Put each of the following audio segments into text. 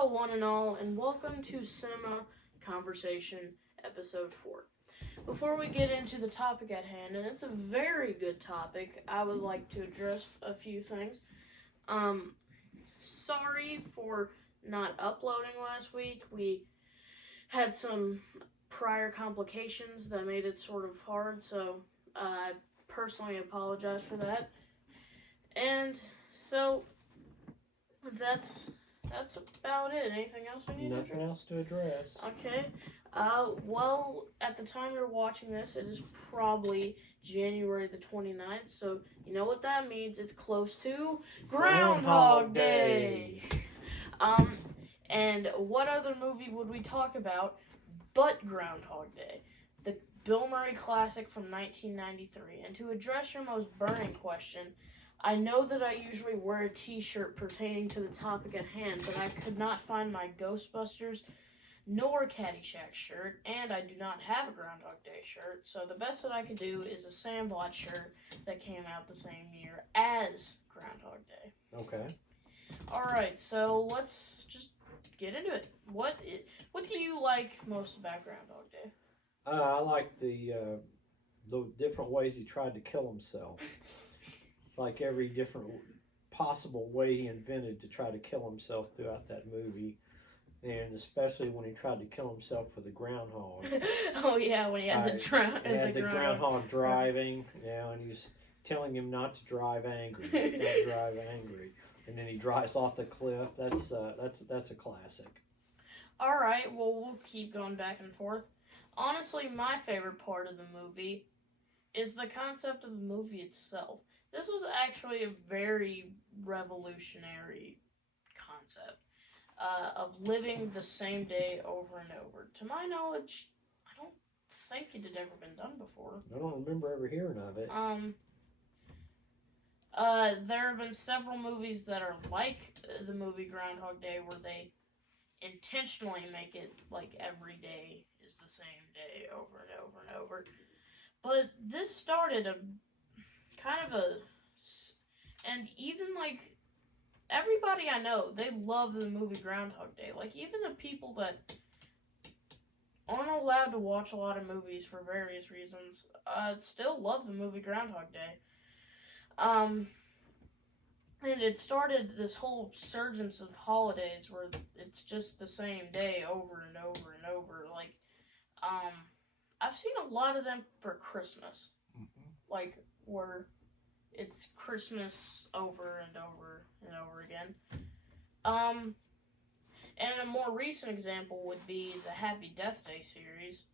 Hello, one and all, and welcome to Cinema Conversation, Episode 4. Before we get into the topic at hand, and it's a very good topic, I would like to address a few things. Sorry for not uploading last week. We had some prior complications that made it sort of hard, so I personally apologize for that. And so, that's about it. Anything else we need to address? Nothing else to address. Okay. Well, at the time you're watching this, it is probably January the 29th, so you know what that means. It's close to Groundhog Day. And what other movie would we talk about but Groundhog Day? The Bill Murray classic from 1993. And to address your most burning question, I know that I usually wear a t-shirt pertaining to the topic at hand, but I could not find my Ghostbusters nor Caddyshack shirt, and I do not have a Groundhog Day shirt, so the best that I could do is a Sandblot shirt that came out the same year as Groundhog Day. Okay. Alright, so let's just get into it. What do you like most about Groundhog Day? I like the different ways he tried to kill himself. Like every different possible way he invented to try to kill himself throughout that movie. And especially when he tried to kill himself for the groundhog. Oh yeah, when he had the groundhog driving, and he was telling him not to drive angry, don't drive angry, and then he drives off the cliff. That's a classic. All right, well we'll keep going back and forth. Honestly, my favorite part of the movie is the concept of the movie itself. This was actually a very revolutionary concept. Of living the same day over and over. To my knowledge, I don't think it had ever been done before. I don't remember ever hearing of it. There have been several movies that are like the movie Groundhog Day, where they intentionally make it like every day is the same day over and over and over. But this started and even like, everybody I know, they love the movie Groundhog Day. Like, even the people that aren't allowed to watch a lot of movies for various reasons, still love the movie Groundhog Day. And it started this whole surgence of holidays where it's just the same day over and over and over. Like, I've seen a lot of them for Christmas. Mm-hmm. Like, where it's Christmas over and over and over again. And a more recent example would be the Happy Death Day series,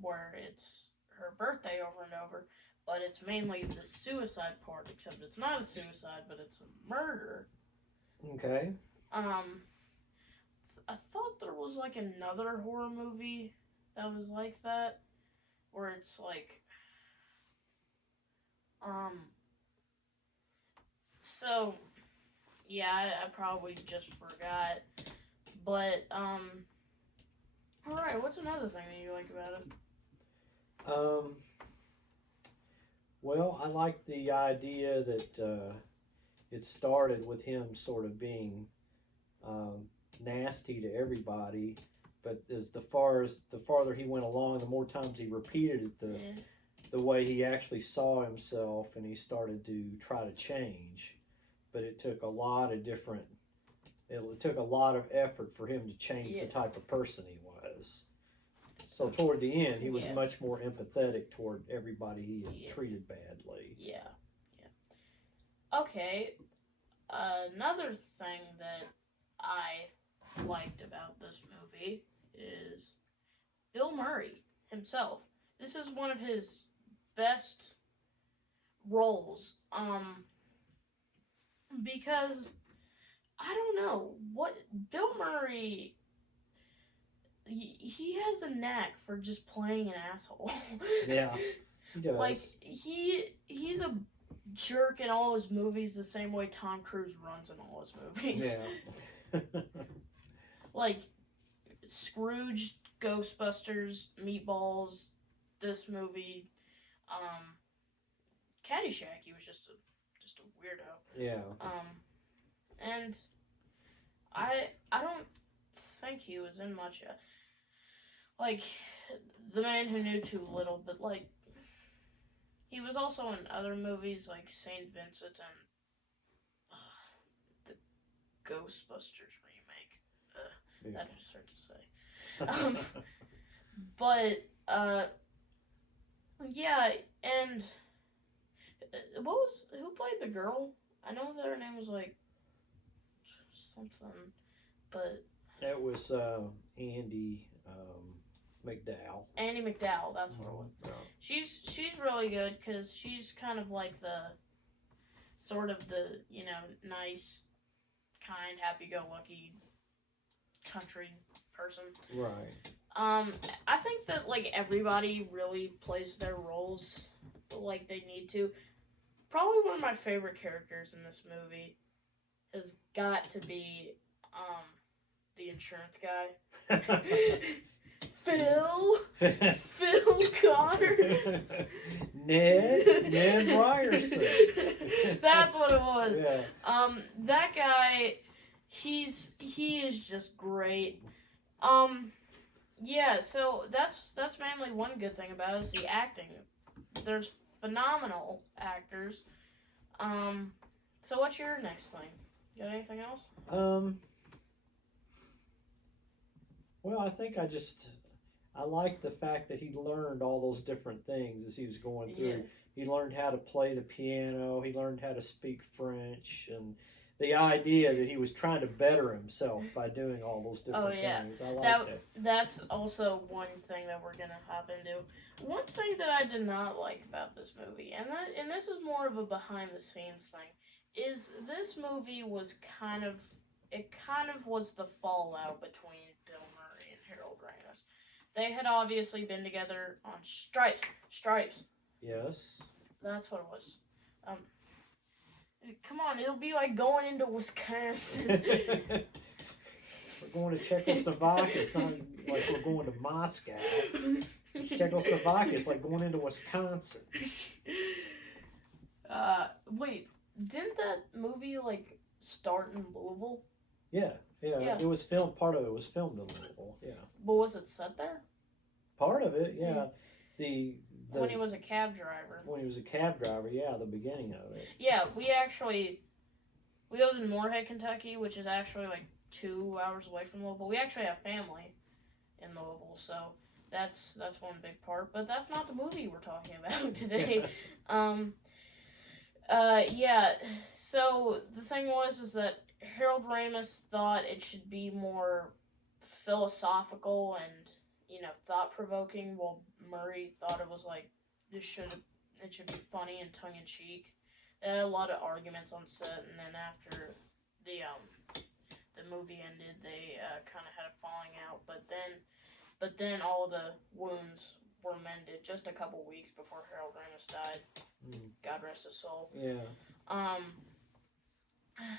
where it's her birthday over and over, but it's mainly the suicide part, except it's not a suicide, but it's a murder. Okay. I thought there was like another horror movie that was like that, where it's like, so, yeah, I probably just forgot, but, alright, what's another thing that you like about it? Well, I like the idea that, it started with him sort of being, nasty to everybody, but the farther he went along, the more times he repeated it, the way he actually saw himself, and he started to try to change. But it took a lot of effort for him to change the type of person he was. So toward the end, he was much more empathetic toward everybody he had treated badly. Yeah. Okay, another thing that I liked about this movie is Bill Murray himself. This is one of his best roles, because I don't know what Bill Murray, he has a knack for just playing an asshole. Yeah, he does. Like, he's a jerk in all his movies the same way Tom Cruise runs in all his movies. Yeah. Like Scrooge, Ghostbusters, Meatballs, this movie, Caddyshack, he was just a weirdo. Yeah. And I don't think he was in much. Like, The Man Who Knew Too Little, but like, he was also in other movies like Saint Vincent and the Ghostbusters remake. That just hurt to say. But yeah, and who played the girl? I know that her name was like something, but That was Andy McDowell. Annie McDowell, that's what it was. Yeah. She's really good because she's kind of like the sort of the nice, kind, happy-go-lucky country person. Right. I think that like everybody really plays their roles like they need to. Probably one of my favorite characters in this movie has got to be the insurance guy. Phil Connor. Ned Ryerson. That's what it was. Yeah. That guy, he is just great. Yeah, so that's mainly one good thing about it is the acting. There's phenomenal actors. So what's your next thing? You got anything else? Well, I think I like the fact that he learned all those different things as he was going through. Yeah. He learned how to play the piano. He learned how to speak French, and the idea that he was trying to better himself by doing all those different things. I like that. That's also one thing that we're gonna hop into. One thing that I did not like about this movie, and this is more of a behind the scenes thing, is this movie was kind of was the fallout between Bill Murray and Harold Ramis. They had obviously been together on Stripes. Yes. That's what it was. Come on, it'll be like going into Wisconsin. We're going to Czechoslovakia. It's not like we're going to Moscow. It's Czechoslovakia. It's like going into Wisconsin. Wait, didn't that movie like start in Louisville? Yeah. It was filmed. Part of it was filmed in Louisville. Yeah. But was it set there? Part of it, yeah. When he was a cab driver. When he was a cab driver, yeah, the beginning of it. Yeah, we lived in Moorhead, Kentucky, which is actually like 2 hours away from Louisville. We actually have family in Louisville, so that's one big part. But that's not the movie we're talking about today. Yeah. So the thing is that Harold Ramis thought it should be more philosophical and thought-provoking, while Murray thought it was like it should be funny and tongue-in-cheek. They had a lot of arguments on set, and then after the movie ended, they kind of had a falling out. But then all the wounds were mended just a couple weeks before Harold Ramis died. God rest his soul. Yeah.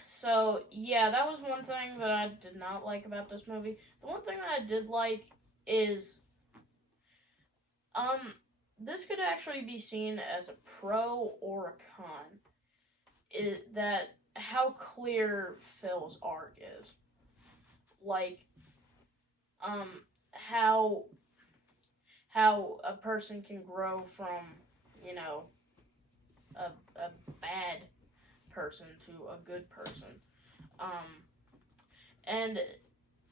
So yeah, that was one thing that I did not like about this movie. The one thing that I did like is this could actually be seen as a pro or a con. That how clear Phil's arc is. Like how a person can grow from, a bad person to a good person. And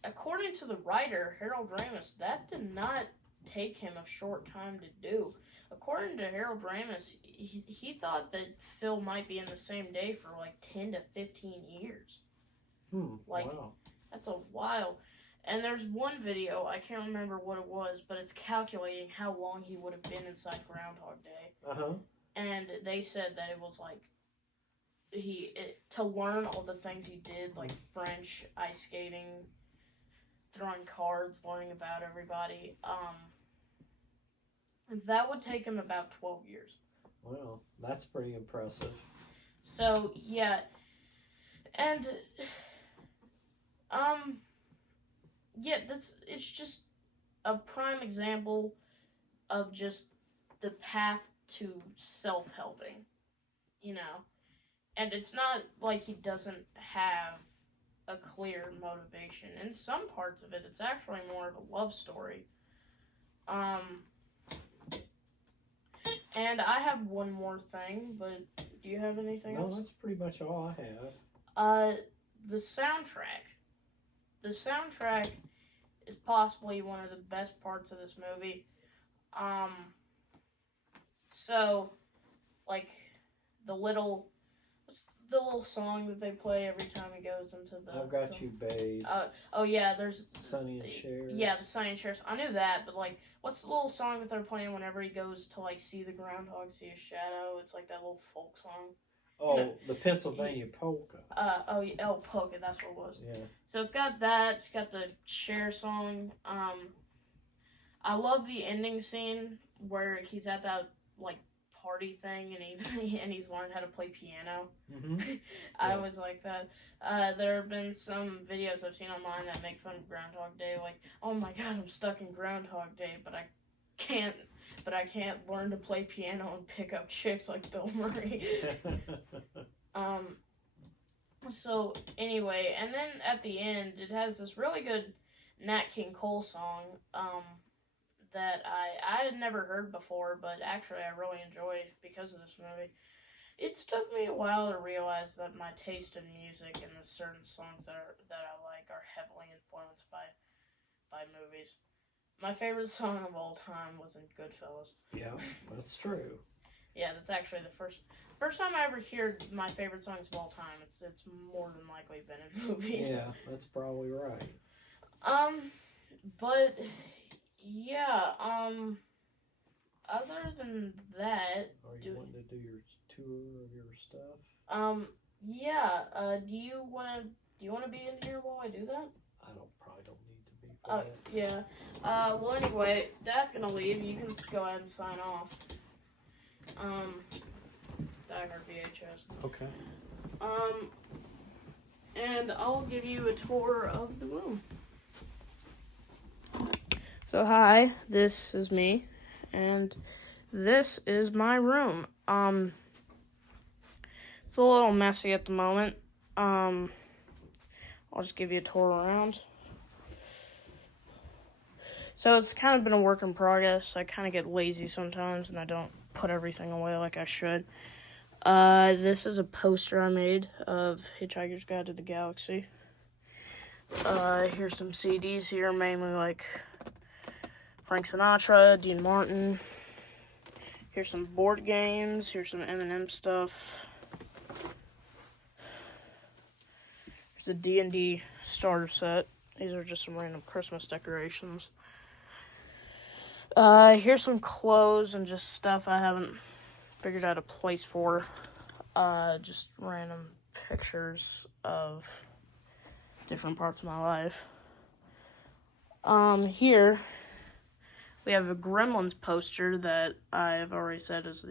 according to the writer, Harold Ramis, that did not take him a short time to do. According to Harold Ramis, he thought that Phil might be in the same day for like 10 to 15 years. Wow. That's a while. And there's one video, I can't remember what it was, but it's calculating how long he would have been inside Groundhog Day. Uh-huh. And they said that it was like, to learn all the things he did, like French, ice skating, throwing cards, learning about everybody, that would take him about 12 years. Wow, that's pretty impressive. So, yeah. And, yeah, it's just a prime example of just the path to self-helping, And it's not like he doesn't have a clear motivation. In some parts of it, it's actually more of a love story. And I have one more thing, but do you have anything else? No, that's pretty much all I have. The soundtrack. The soundtrack is possibly one of the best parts of this movie. So, like, the little song that they play every time he goes into the... I've got you, babe. Oh yeah, there's... Sonny and Cher. Yeah, the Sonny and Cher. I knew that, but, like, what's the little song that they're playing whenever he goes to, like, see the groundhog, see his shadow? It's like that little folk song. Oh, you know, the Pennsylvania polka. Polka, that's what it was. Yeah. So it's got that, it's got the Cher song. I love the ending scene where he's at that, like, party thing and he's learned how to play piano. Mm-hmm. I Yeah. was like that. There have been some videos I've seen online that make fun of Groundhog Day, like, oh my god, I'm stuck in Groundhog Day, but I can't learn to play piano and pick up chicks like Bill Murray. So anyway, and then at the end it has this really good Nat King Cole song that I had never heard before, but actually I really enjoyed because of this movie. It took me a while to realize that my taste in music and the certain songs that I like are heavily influenced by movies. My favorite song of all time was in Goodfellas. Yeah, that's true. Yeah, that's actually the first time I ever heard my favorite songs of all time. It's more than likely been in movies. Yeah, that's probably right. But yeah, other than that, Are you wanting to do your tour of your stuff? Yeah. Do you wanna be in here while I do that? I probably don't need to be for that. Yeah. Well, anyway, Dad's gonna leave. You can go ahead and sign off. Dagger VHS. Okay. And I'll give you a tour of the room. So hi, this is me, and this is my room. It's a little messy at the moment. I'll just give you a tour around. So it's kind of been a work in progress. I kind of get lazy sometimes, and I don't put everything away like I should. This is a poster I made of Hitchhiker's Guide to the Galaxy. Here's some CDs here, mainly like Frank Sinatra, Dean Martin. Here's some board games. Here's some M&M stuff. Here's a D&D starter set. These are just some random Christmas decorations. Here's some clothes and just stuff I haven't figured out a place for. Just random pictures of different parts of my life. Here we have a Gremlins poster that I've already said is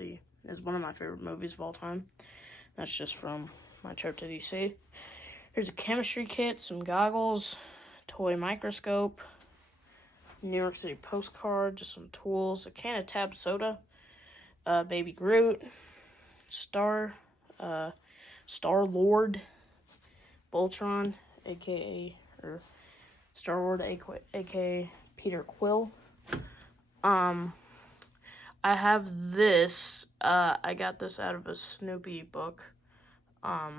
one of my favorite movies of all time. That's just from my trip to DC. Here's a chemistry kit, some goggles, toy microscope, New York City postcard, just some tools, a can of Tab soda, Baby Groot, Star-Lord, Voltron, aka Star-Lord, aka Peter Quill. I have this. I got this out of a Snoopy book. I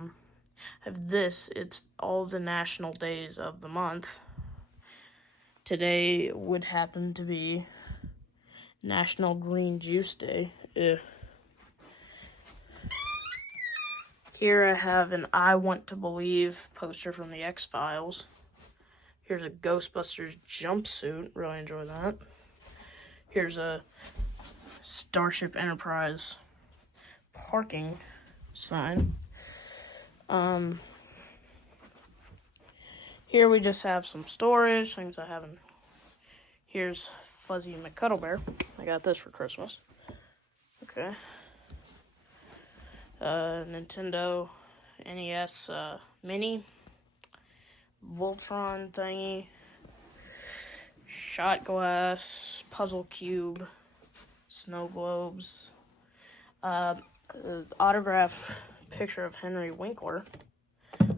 have this. It's all the national days of the month. Today would happen to be National Green Juice Day. Here I have an I Want to Believe poster from the X-Files. Here's a Ghostbusters jumpsuit. Really enjoy that. Here's a Starship Enterprise parking sign. Here we just have some storage, things I haven't. Here's Fuzzy McCuddlebear. I got this for Christmas. Okay. Nintendo NES Mini. Voltron thingy. Shot glass. Puzzle cube. Snow globes. Autograph picture of Henry Winkler.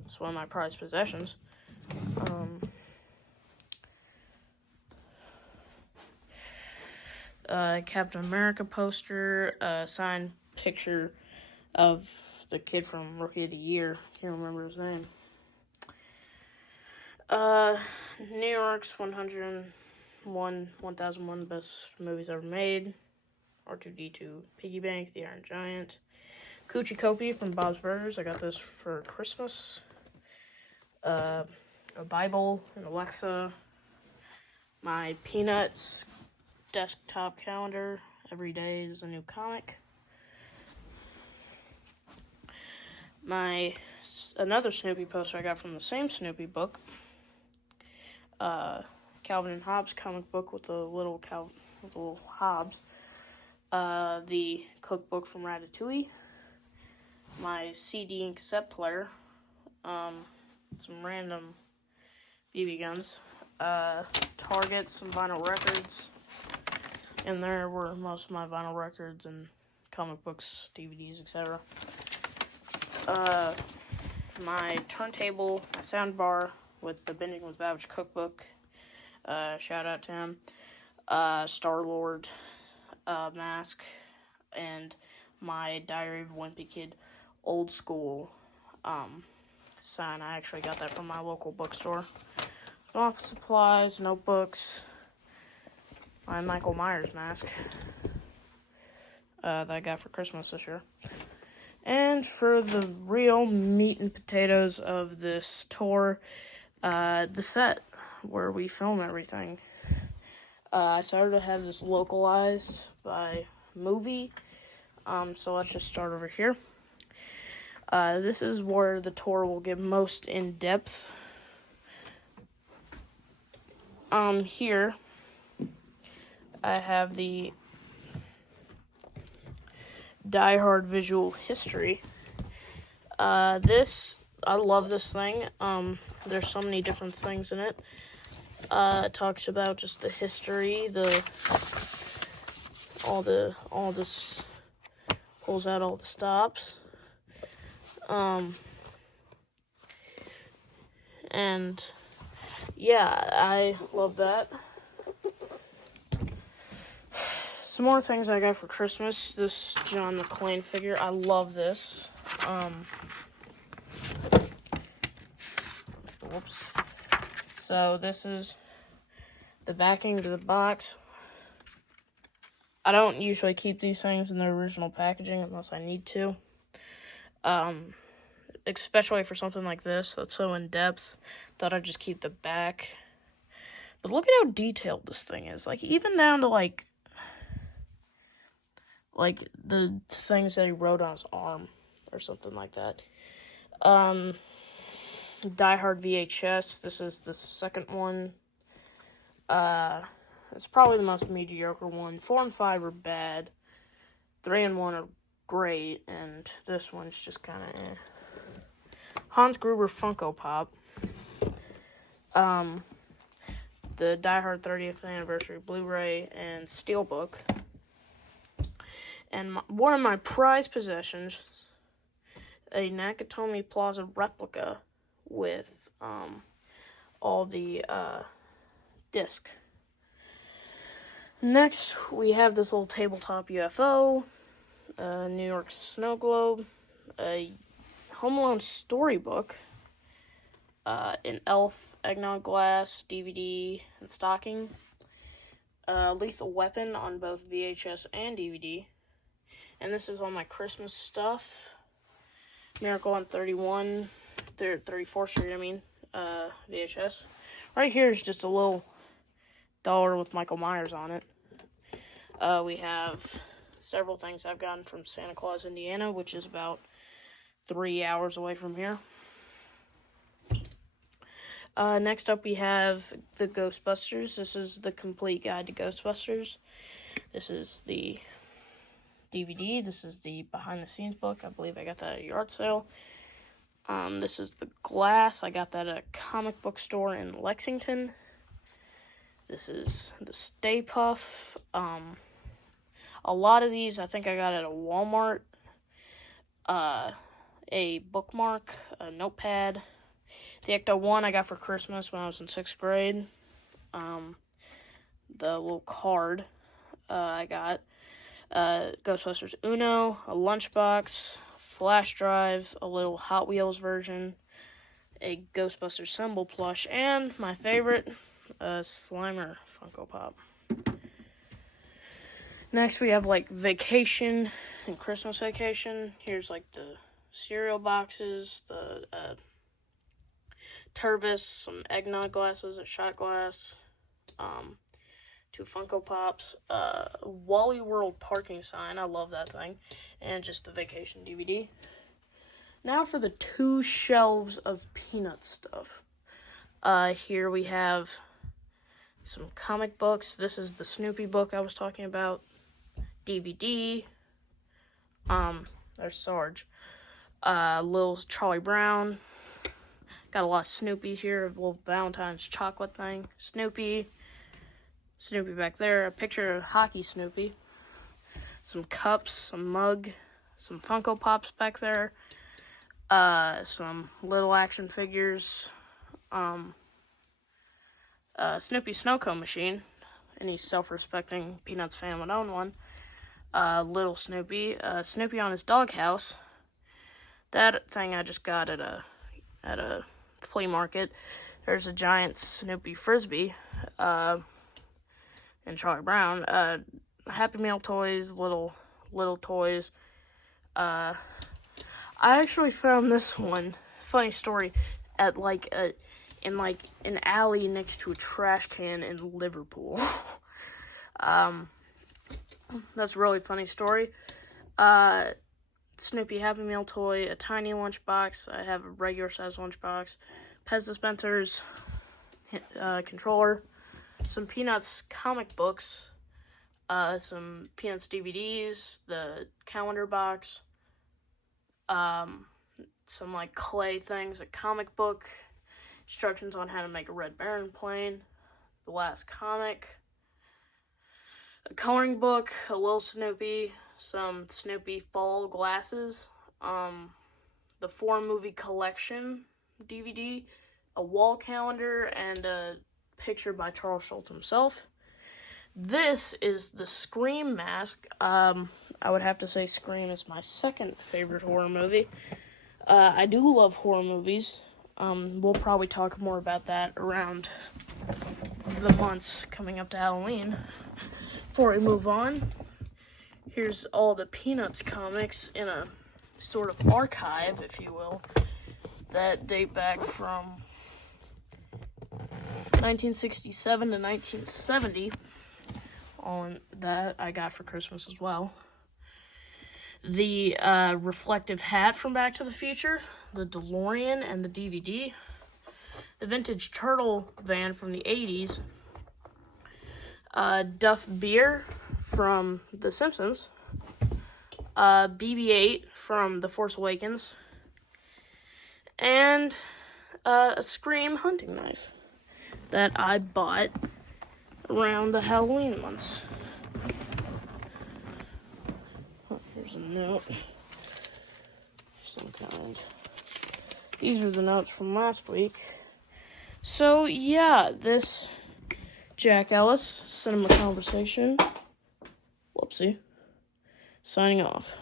It's one of my prized possessions. Captain America poster, signed picture of the kid from Rookie of the Year. Can't remember his name. New York's 1001 best movies ever made. R2-D2 Piggy Bank, The Iron Giant. Coochie Copy from Bob's Burgers. I got this for Christmas. A Bible, an Alexa. My Peanuts desktop calendar. Every day is a new comic. Another Snoopy poster I got from the same Snoopy book. Calvin and Hobbes comic book with the little Hobbes. The cookbook from Ratatouille. My CD and cassette player. Some random BB guns. Target, some vinyl records. And there were most of my vinyl records and comic books, DVDs, etc. My turntable, my sound bar with the Bending with Babbage cookbook. Shout out to him. Star-Lord mask. And my Diary of a Wimpy Kid old school sign. I actually got that from my local bookstore. Office supplies, notebooks. My Michael Myers mask that I got for Christmas this year. And for the real meat and potatoes of this tour, the set where we film everything. I started to have this localized by movie, so let's just start over here. This is where the tour will get most in-depth. Here, I have the Die Hard visual history. I love this thing. There's so many different things in it. It talks about just the history, all this pulls out all the stops. And yeah, I love that. Some more things I got for Christmas. This John McClane figure. I love this. Whoops. So this is the backing to the box. I don't usually keep these things in their original packaging unless I need to. Especially for something like this that's so in-depth, thought I'd just keep the back. But look at how detailed this thing is. Like, even down to, like the things that he wrote on his arm or something like that. Die Hard VHS. This is the second one. It's probably the most mediocre one. 4 and 5 are bad. 3 and 1 are great. And this one's just kind of eh. Hans Gruber Funko Pop. The Die Hard 30th Anniversary Blu-ray and Steelbook. And one of my prized possessions, a Nakatomi Plaza replica with all the disc. Next, we have this little tabletop UFO, New York snow globe, a Home Alone storybook, an Elf eggnog glass, DVD, and stocking, Lethal Weapon on both VHS and DVD, and this is all my Christmas stuff. Miracle on 34th Street, VHS. Right here is just a little dollar with Michael Myers on it. We have several things I've gotten from Santa Claus, Indiana, which is about 3 hours away from here. Next up we have the Ghostbusters. This is the complete guide to Ghostbusters. This is the DVD. This is the behind the scenes book. I believe I got that at a yard sale. This is the glass. I got that at a comic book store in Lexington. This is the Stay Puff. A lot of these I think I got at a Walmart. A bookmark, a notepad, The Ecto-1 I got for Christmas when I was in 6th grade. The little card I got. Ghostbusters Uno, a lunchbox, flash drive, a little Hot Wheels version, a Ghostbusters symbol plush, and my favorite, a Slimer Funko Pop. Next we have like Vacation and Christmas Vacation. Here's like the cereal boxes, the Tervis, some eggnog glasses, a shot glass, 2 Funko Pops, Wally World parking sign, I love that thing, and just the Vacation DVD. Now for the 2 shelves of Peanut stuff. Here we have some comic books. This is the Snoopy book I was talking about. DVD. There's Sarge. Lil's Charlie Brown. Got a lot of Snoopy here. A little Valentine's chocolate thing. Snoopy back there. A picture of hockey Snoopy. Some cups, some mug, some Funko Pops back there. Some little action figures. Snoopy snow cone machine. Any self-respecting Peanuts fan would own one. Little Snoopy. Snoopy on his doghouse. That thing I just got at a flea market. There's a giant Snoopy Frisbee. And Charlie Brown. Happy Meal toys, little toys. I actually found this one, funny story, at in an alley next to a trash can in Liverpool. That's a really funny story. Snoopy Happy Meal toy, a tiny lunchbox. I have a regular size lunchbox. Pez dispensers, controller, some Peanuts comic books, some Peanuts DVDs, the calendar box, some like clay things, a comic book, instructions on how to make a Red Baron plane, the last comic, a coloring book, a little Snoopy, some Snoopy fall glasses, the 4-movie collection DVD, a wall calendar, and a picture by Charles Schultz himself. This is the Scream mask. I would have to say Scream is my second favorite horror movie. I do love horror movies. We'll probably talk more about that around the months coming up to Halloween. Before we move on, here's all the Peanuts comics in a sort of archive, if you will, that date back from 1967 to 1970. On that I got for Christmas as well. The reflective hat from Back to the Future, the DeLorean and the DVD, the vintage turtle van from the 80s, Duff beer from The Simpsons, BB-8 from The Force Awakens, and a Scream hunting knife that I bought around the Halloween months. Oh, here's a note. Some kind. These are the notes from last week. So, yeah, this Jack Ellis, Cinema Conversation. Whoopsie. Signing off.